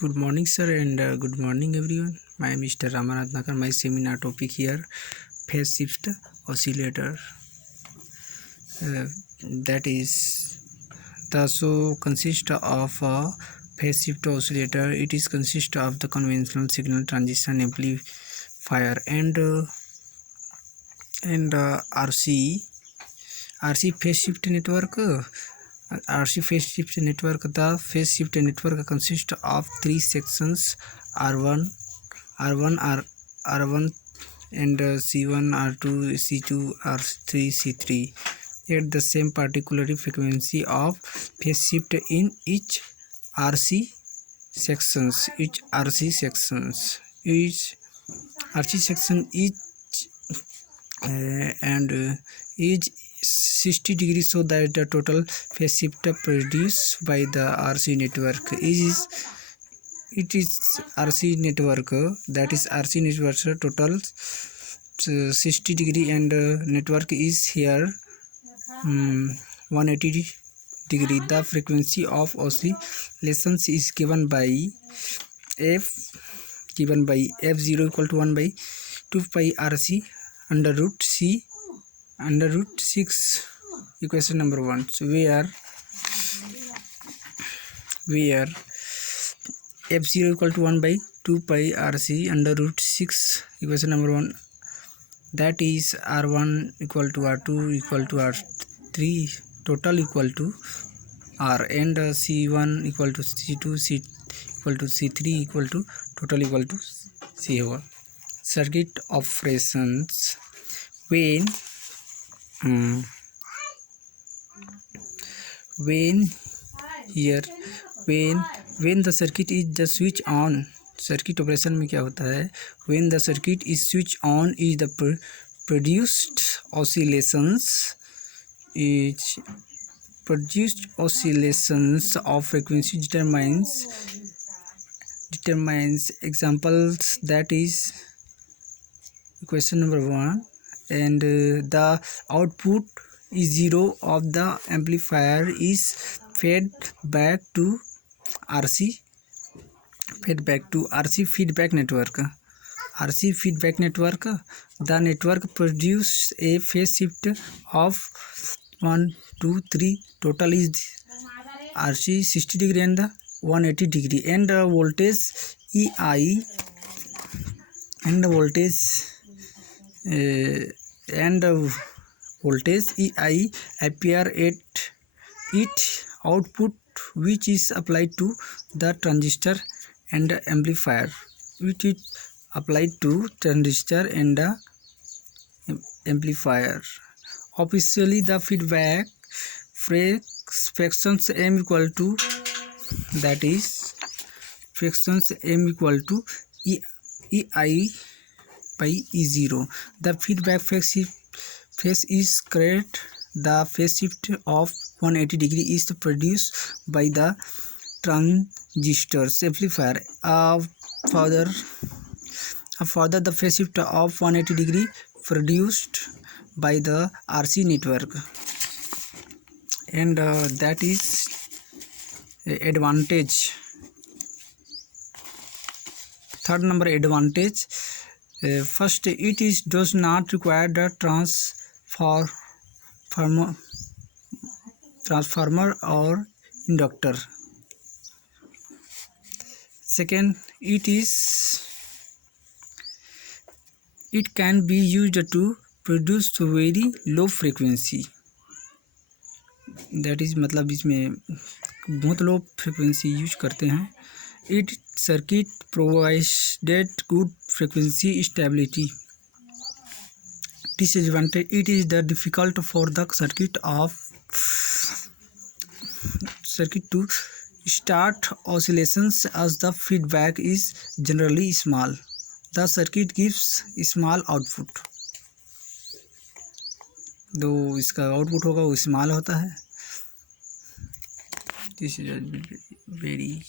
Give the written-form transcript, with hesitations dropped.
Good morning, sir, and good morning, everyone. My name is Mr. Ramanath Nakar. My seminar topic here, phase shift oscillator. That is, consists of a phase shift oscillator. It is consist of the conventional signal transition amplifier and RC phase shift network. RC phase shift network. The phase shift network consists of three sections: R1, R1, and C1, R2, C2, R3, C3 at the same particular frequency of phase shift in each RC sections. Each RC section is 60 degrees, so that the total phase shift produced by the RC network is RC network, that is RC network total 60 degree, and network is here 180 degree. The frequency of oscillations is given by f0 equal to 1 by 2 pi RC under root 6, equation number 1. So where f0 equal to 1 by 2 pi RC under root 6, equation number 1, that is R1 equal to R2 equal to R3 total equal to R, and C1 equal to C2, C equal to C3 equal to total equal to C होगा. Circuit operations. When the circuit is the switch on, circuit operation में क्या होता है, when the circuit is switch on is the produced oscillations of frequency determines examples, that is equation number 1, and the output is 0 of the amplifier is fed back to RC feedback network. The network produce a phase shift of 1, 2, 3. Total is RC 60 degree and 180 degree, and voltage EI appear at its output, which is applied to the transistor and amplifier. Obviously, the feedback fractions M equal to, that is fractions M equal to EI by E0. The feedback phase is correct. The phase shift of 180 degree is produced by the transistor's amplifier. Further, the phase shift of 180 degree produced by the RC network, and that is advantage. Third number advantage. First, it does not require the transformer or inductor. Second, it can be used to produce very low frequency. That is मतलब इसमें बहुत low frequency use करते हैं. It circuit provided good frequency stability. Disadvantage, it is the difficult for the circuit to start oscillations as the feedback is generally small. The circuit gives small output. जो इसका output होगा वो small होता है. This is very